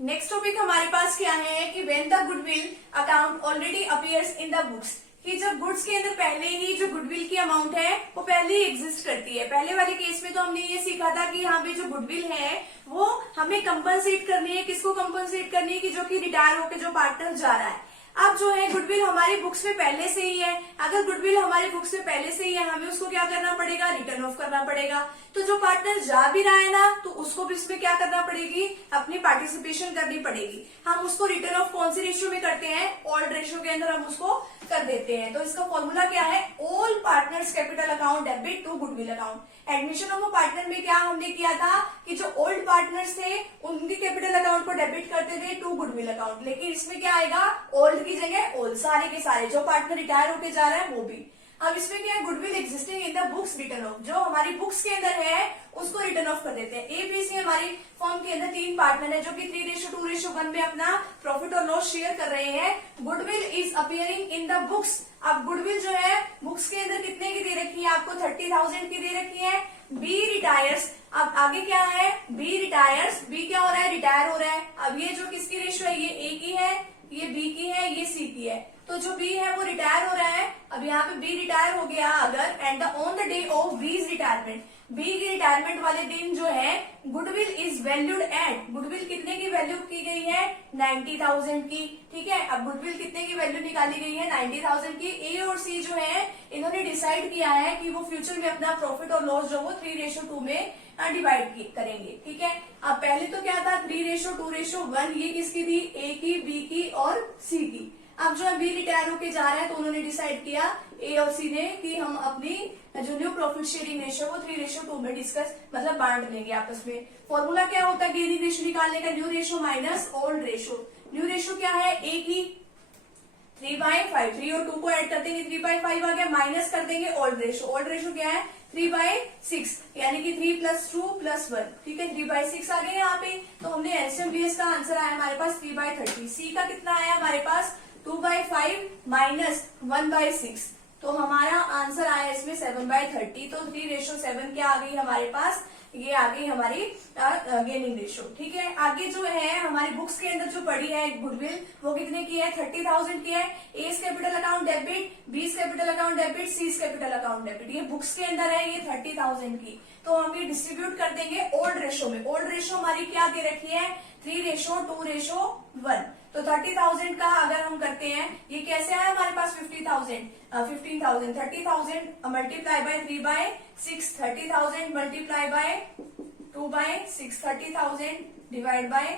Next topic हमारे पास क्या है कि when the goodwill account already appears in the books, कि जब गुड्स के अंदर पहले ही जो गुडविल की अमाउंट है वो पहले ही एग्जिस्ट करती है। पहले वाले केस में तो हमने ये सीखा था कि यहाँ पे जो गुडविल है वो हमें कंपनसेट करनी है। किसको कंपनसेट करनी है? कि जो कि रिटायर होकर जो पार्टनर जा रहा है। अब जो है गुडविल हमारी बुक्स में पहले से ही है। अगर गुडविल हमारी बुक्स में पहले से ही है, हमें उसको क्या करना पड़ेगा? रिटर्न ऑफ करना पड़ेगा। तो जो पार्टनर जा भी रहा है ना, तो उसको भी इसमें क्या करना पड़ेगी? अपनी पार्टिसिपेशन करनी पड़ेगी। हम उसको रिटर्न ऑफ कौन सी रेशियो में करते हैं? ओल्ड रेशियो के अंदर हम उसको कर देते हैं। तो इसका फॉर्मूला क्या है? All partners capital account debit to goodwill account. Admission of a partner में क्या हमने किया था कि जो ओल्ड पार्टनर्स थे उनकी कैपिटल अकाउंट को डेबिट करते थे टू गुडविल अकाउंट। लेकिन इसमें क्या आएगा? ओल्ड की जगह ओल्ड, सारे के सारे जो पार्टनर रिटायर होके जा रहा है वो भी। अब इसमें क्या है? Goodwill existing in the books return of, जो हमारी बुक्स के अंदर है उसको रिटर्न ऑफ कर देते हैं। एबीसी हमारी फर्म के अंदर 3 पार्टनर है जो कि 3:2:1 में अपना प्रॉफिट और लॉस शेयर कर रहे हैं। Goodwill is appearing in the books. अब गुडविल जो है बुक्स के अंदर कितने की दे रखी है? आपको 30,000 की दे रखी है। बी रिटायर्स, अब आगे क्या है? बी रिटायर्स, बी क्या हो रहा है? रिटायर हो रहा है। अब ये जो किसकी रेशियो है? ये ए की है, ये बी की है, ये सी की है। तो जो बी है वो रिटायर हो रहा है। अब यहाँ पे बी रिटायर हो गया अगर, and on the day of बीज रिटायरमेंट, बी की रिटायरमेंट वाले दिन जो है goodwill is valued at, goodwill कितने की वैल्यू की गई है? 90,000 की। ठीक है, अब गुडविल कितने की वैल्यू निकाली गई है? 90,000 की। ए और सी जो है इन्होंने डिसाइड किया है कि वो फ्यूचर में अपना प्रॉफिट और लॉस जो वो 3:2 में डिवाइड करेंगे। ठीक है, अब पहले तो क्या था? 3:2:1, ये किसकी थी? ए की, बी की और सी की। अब जो है बी रिटायर होके जा रहा है तो उन्होंने डिसाइड किया ए और सी ने कि हम अपनी जो न्यू प्रॉफिट शेयरिंग रेशियो वो 3:2 में डिस्कस मतलब बांट लेंगे आपस में। फॉर्मूला क्या होता है गेनिंग रेशियो निकालने का? New ratio minus old ratio. New ratio क्या है? ए की 3/5, 3 और 2 को ऐड कर देंगे, 3/5 आ गया, माइनस कर देंगे ओल्ड रेशियो। ओल्ड रेशियो क्या है? 3/6, यानी कि 3 + 2 + 1। ठीक है, 3/6 आ गए यहाँ पे। तो हमने एलसीएम बीएस का आंसर आया हमारे पास 3/30। सी का कितना आया हमारे पास? 2/5 माइनस 1/6। तो हमारा आंसर आया इसमें 7/30। तो 3:7 क्या आ गई हमारे पास? ये आ गई हमारी गेनिंग रेशियो। ठीक है, आगे जो है हमारी बुक्स के अंदर जो पड़ी है गुडविल वो कितने की है? 30,000 की है। A's capital account debit, B's capital account debit, C's capital account debit. ये बुक्स के अंदर है ये 30,000 की। तो हम ये डिस्ट्रीब्यूट कर देंगे ओल्ड रेशियो में। ओल्ड रेशियो हमारी क्या दे रखी है? 3:2:1। तो 30,000 का अगर हम करते हैं, ये कैसे आया हमारे पास? 15,000 30,000 multiply by 3/6, 30,000 multiply by 2/6, 30,000 divide by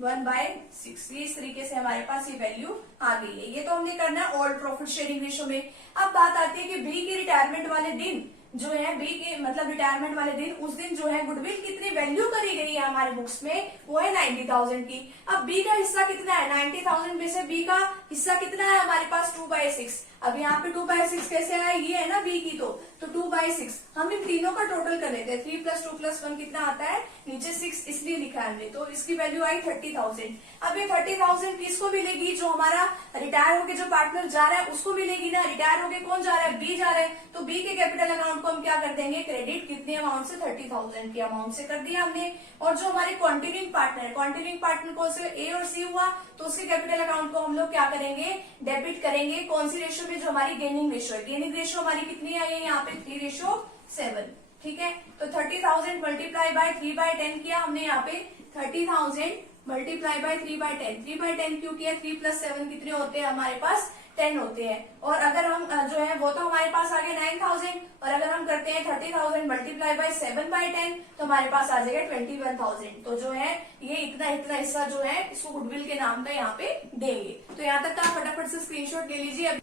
1/6। ये इस तरीके से हमारे पास ये वैल्यू आ गई है। ये तो हमने करना है ओल्ड प्रॉफिट शेयरिंग रेशियो में। अब बात आती है कि बी की रिटायरमेंट वाले दिन जो है, बी के मतलब रिटायरमेंट वाले दिन, उस दिन जो है गुडविल कितनी वैल्यू करी गई है हमारे बुक्स में? वो है 90,000 की। अब बी का हिस्सा कितना है? 90,000 में से बी का हिस्सा कितना है हमारे पास? 2/6। अब यहाँ पे 2/6 कैसे आया? ये है ना बी की, तो 2/6 हम इन तीनों का टोटल कर लेते हैं। 3 + 2 + 1 कितना आता है? नीचे 6 इसलिए लिखा है हमने। तो इसकी वैल्यू आई 30,000। अब ये 30,000 किसको मिलेगी? जो हमारा रिटायर होके जो पार्टनर जा रहा है उसको मिलेगी ना। रिटायर होके कौन जा रहा है? बी जा रहा है। तो बी के कैपिटल अकाउंट को हम क्या कर देंगे? क्रेडिट कितने अमाउंट से? 30,000 के अमाउंट से कर दिया हमने। और जो हमारे कॉन्टिन्यूइंग पार्टनर है, कॉन्टिन्यूइंग पार्टनर को से ए और सी हुआ तो उसके कैपिटल अकाउंट को हम लोग क्या करेंगे? डेबिट करेंगे। कौन सी रेशियो में? जो हमारी गेनिंग रेशियो है। गेनिंग रेशियो हमारी कितनी आई है यहाँ पे? 3:7। ठीक है, तो 30,000 मल्टीप्लाई बाय 3/10 किया हमने यहाँ पे। 30,000 मल्टीप्लाई बाय 3/10, 3/10 क्यों किया? 3 + 7 कितने होते हैं हमारे पास? 10 होते हैं। और अगर हम जो है वो तो हमारे पास आ गया 9,000, और अगर हम करते हैं 30,000 मल्टीप्लाई बाय 7/10 तो हमारे पास आ जाएगा 21,000। तो जो है ये इतना हिस्सा जो है इसको गुडविल के नाम का यहाँ पे देंगे। तो यहाँ तक आप फटाफट से स्क्रीनशॉट ले लीजिए।